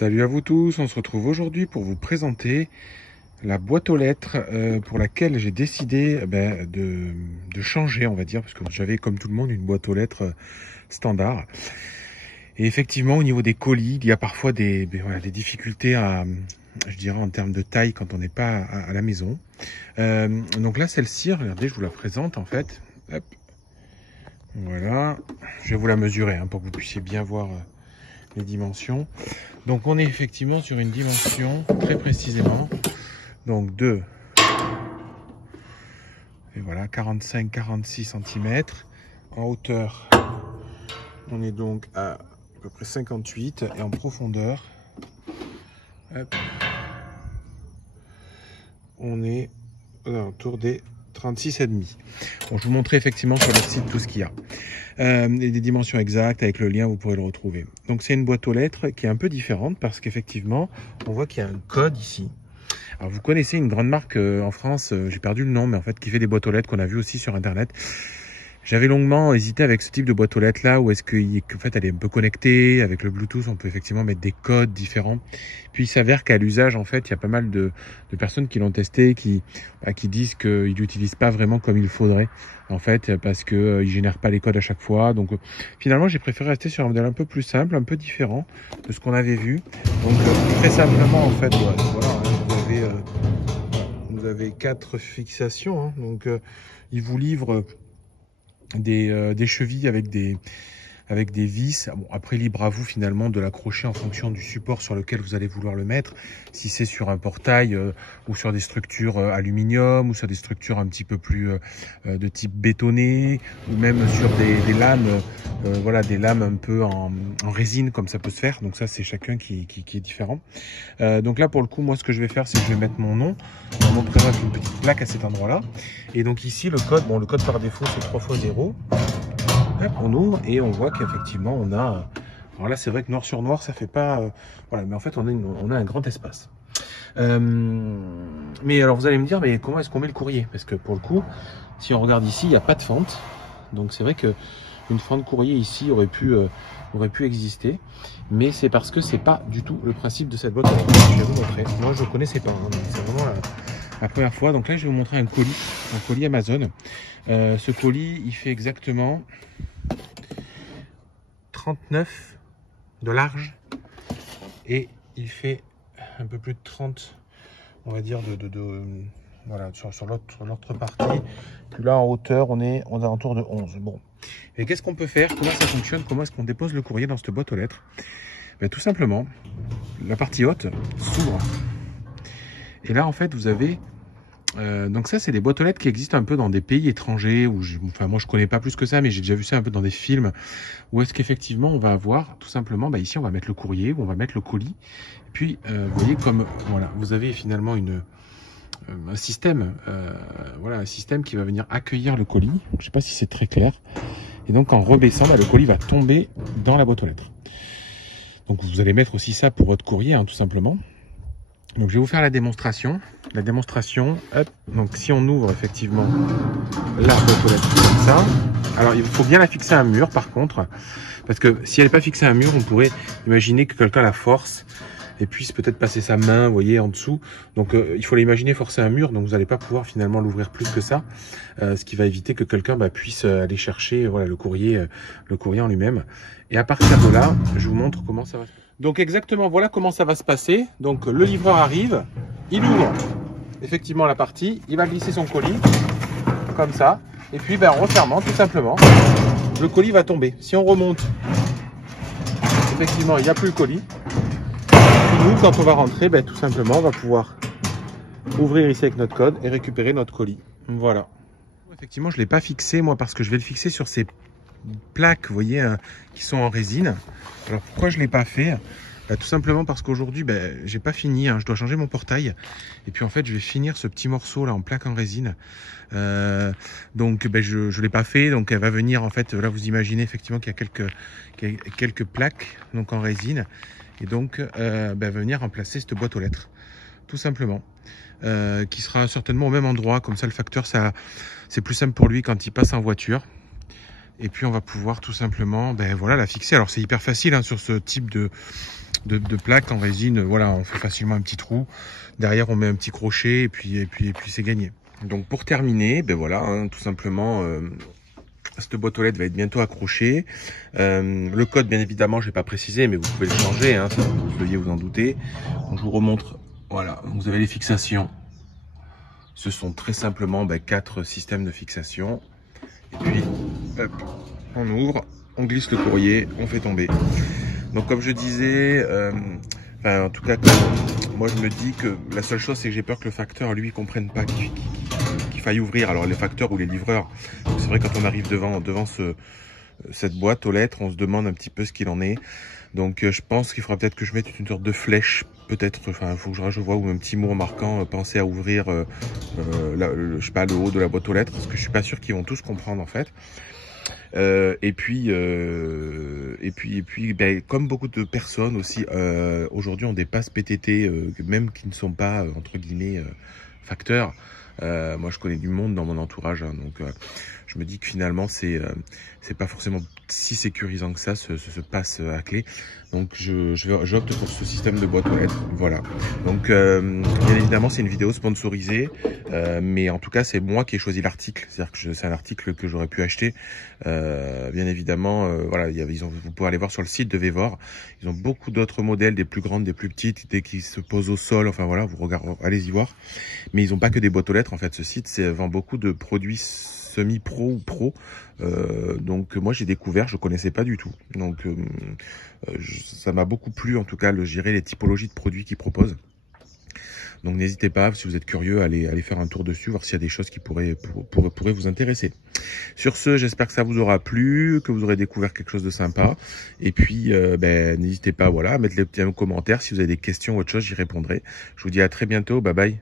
Salut à vous tous, on se retrouve aujourd'hui pour vous présenter la boîte aux lettres pour laquelle j'ai décidé de changer, on va dire, parce que j'avais comme tout le monde une boîte aux lettres standard. Et effectivement, au niveau des colis, il y a parfois des difficultés je dirais en termes de taille quand on n'est pas à la maison. Donc là, celle-ci, regardez, je vous la présente en fait. Hop. Voilà, je vais vous la mesurer pour que vous puissiez bien voir les dimensions. Donc on est effectivement sur une dimension très précisément, donc de 45-46 cm. En hauteur, on est donc à peu près 58, et en profondeur, hop, on est autour des 36,5. Bon, je vous montrerai effectivement sur le site tout ce qu'il y a. Des dimensions exactes, avec le lien, vous pourrez le retrouver. Donc c'est une boîte aux lettres qui est un peu différente parce qu'effectivement, on voit qu'il y a un code ici. Alors vous connaissez une grande marque en France, j'ai perdu le nom, mais en fait qui fait des boîtes aux lettres qu'on a vu aussi sur internet. J'avais longuement hésité avec ce type de boîte aux lettres là, où est-ce qu'en fait elle est un peu connectée avec le Bluetooth, on peut effectivement mettre des codes différents. Puis il s'avère qu'à l'usage, en fait, il y a pas mal de personnes qui l'ont testé, qui disent qu'ils l'utilisent pas vraiment comme il faudrait, en fait, parce que ils génèrent pas les codes à chaque fois. Donc finalement, j'ai préféré rester sur un modèle un peu plus simple, un peu différent de ce qu'on avait vu. Donc très simplement, en fait, voilà, vous avez 4 fixations, donc ils vous livrent des chevilles avec des vis. Bon, après, libre à vous finalement de l'accrocher en fonction du support sur lequel vous allez vouloir le mettre. Si c'est sur un portail ou sur des structures aluminium, ou sur des structures un petit peu plus de type bétonné, ou même sur des lames, des lames un peu en résine, comme ça peut se faire. Donc ça, c'est chacun qui est différent. Donc là, pour le coup, moi, ce que je vais faire, c'est que je vais mettre mon nom. On montrera une petite plaque à cet endroit-là. Et donc ici, le code par défaut, c'est 3 x 0. On ouvre et on voit qu'effectivement on a, alors là c'est vrai que noir sur noir ça fait pas, mais en fait on a un grand espace. Mais alors vous allez me dire, mais comment est-ce qu'on met le courrier? Parce que pour le coup, si on regarde ici, il n'y a pas de fente, donc c'est vrai que une fente courrier ici aurait pu exister, mais c'est parce que c'est pas du tout le principe de cette boîte. Je vais vous montrer. Moi je ne connaissais pas, c'est vraiment la première fois. Donc là je vais vous montrer un colis Amazon. Ce colis, il fait exactement 39 de large et il fait un peu plus de 30, on va dire, voilà, sur l'autre partie. Puis là en hauteur, on est aux alentours de 11. Bon, et qu'est-ce qu'on peut faire? Comment ça fonctionne? Comment est-ce qu'on dépose le courrier dans cette boîte aux lettres? Tout simplement, la partie haute s'ouvre et là en fait vous avez donc ça, c'est des boîtes aux lettres qui existent un peu dans des pays étrangers, où moi je connais pas plus que ça, mais j'ai déjà vu ça un peu dans des films, où est-ce qu'effectivement on va avoir tout simplement, ici on va mettre le courrier, ou on va mettre le colis, et puis vous voyez comme, voilà, vous avez finalement un système, un système qui va venir accueillir le colis. Je sais pas si c'est très clair, et donc en rebaissant, le colis va tomber dans la boîte aux lettres. Donc vous allez mettre aussi ça pour votre courrier, tout simplement. Donc je vais vous faire la démonstration. Hop. Donc si on ouvre effectivement la boîte aux lettres comme ça, alors il faut bien la fixer à un mur par contre, parce que si elle n'est pas fixée à un mur, on pourrait imaginer que quelqu'un la force et puisse peut-être passer sa main, vous voyez, en dessous. Donc il faut l'imaginer forcer un mur, donc vous n'allez pas pouvoir finalement l'ouvrir plus que ça, ce qui va éviter que quelqu'un puisse aller chercher le courrier en lui-même. Et à partir de là, je vous montre comment ça va se passer. Donc exactement, voilà comment ça va se passer. Donc le livreur arrive, il ouvre effectivement la partie, il va glisser son colis, comme ça, et puis en refermant tout simplement, le colis va tomber. Si on remonte, effectivement il n'y a plus le colis. Et nous, quand on va rentrer, tout simplement, on va pouvoir ouvrir ici avec notre code et récupérer notre colis. Voilà. Effectivement, je ne l'ai pas fixé, moi, parce que je vais le fixer sur ces plaques, vous voyez, qui sont en résine. Alors pourquoi je ne l'ai pas fait? Tout simplement parce qu'aujourd'hui, j'ai pas fini, je dois changer mon portail. Et puis en fait, je vais finir ce petit morceau là en plaque en résine. Donc je l'ai pas fait, donc elle va venir en fait, là vous imaginez effectivement qu'il y a quelques plaques donc en résine. Et donc va venir remplacer cette boîte aux lettres, tout simplement. Qui sera certainement au même endroit, comme ça le facteur, c'est plus simple pour lui quand il passe en voiture. Et puis on va pouvoir tout simplement la fixer. Alors c'est hyper facile sur ce type de plaques en résine. Voilà, on fait facilement un petit trou. Derrière, on met un petit crochet et puis c'est gagné. Donc pour terminer, ben voilà, hein, tout simplement, cette boîte aux lettres va être bientôt accrochée. Le code, bien évidemment, je n'ai pas précisé, mais vous pouvez le changer, hein, ça, vous deviez vous en douter. Donc, je vous remontre. Voilà, vous avez les fixations. Ce sont très simplement 4 systèmes de fixation. Et puis, hop, on ouvre, on glisse le courrier, on fait tomber. Donc comme je disais, enfin, en tout cas, moi je me dis que la seule chose, c'est que j'ai peur que le facteur, lui, comprenne pas qu'il faille ouvrir. Alors les facteurs ou les livreurs, c'est vrai, quand on arrive devant cette boîte aux lettres, on se demande un petit peu ce qu'il en est. Donc je pense qu'il faudra peut-être que je mette une sorte de flèche, peut-être, enfin il faut que je vois, ou un petit mot marquant, penser à ouvrir je sais pas, le haut de la boîte aux lettres, parce que je suis pas sûr qu'ils vont tous comprendre en fait. Et puis, comme beaucoup de personnes aussi, aujourd'hui ont des passes PTT, même qui ne sont pas, entre guillemets, facteurs. Moi, je connais du monde dans mon entourage, hein, donc je me dis que finalement, c'est pas forcément si sécurisant que ça, ce passe à clé. Donc, j'opte pour ce système de boîte aux lettres. Voilà. Donc, bien évidemment, c'est une vidéo sponsorisée, mais en tout cas, c'est moi qui ai choisi l'article. C'est-à-dire que c'est un article que j'aurais pu acheter. Bien évidemment, voilà, vous pouvez aller voir sur le site de Vevor. Ils ont beaucoup d'autres modèles, des plus grandes, des plus petites, des qui se posent au sol. Enfin voilà, vous regardez, allez-y voir. Mais ils n'ont pas que des boîtes aux lettres. En fait, ce site vend beaucoup de produits semi-pro ou pro. Donc moi j'ai découvert, je connaissais pas du tout. Donc ça m'a beaucoup plu, en tout cas, je dirais les typologies de produits qu'ils proposent. Donc n'hésitez pas, si vous êtes curieux, à aller faire un tour dessus, voir s'il y a des choses qui pourraient vous intéresser. Sur ce, j'espère que ça vous aura plu, que vous aurez découvert quelque chose de sympa. Et puis, n'hésitez pas, voilà, à mettre les petits commentaires. Si vous avez des questions ou autre chose, j'y répondrai. Je vous dis à très bientôt. Bye bye.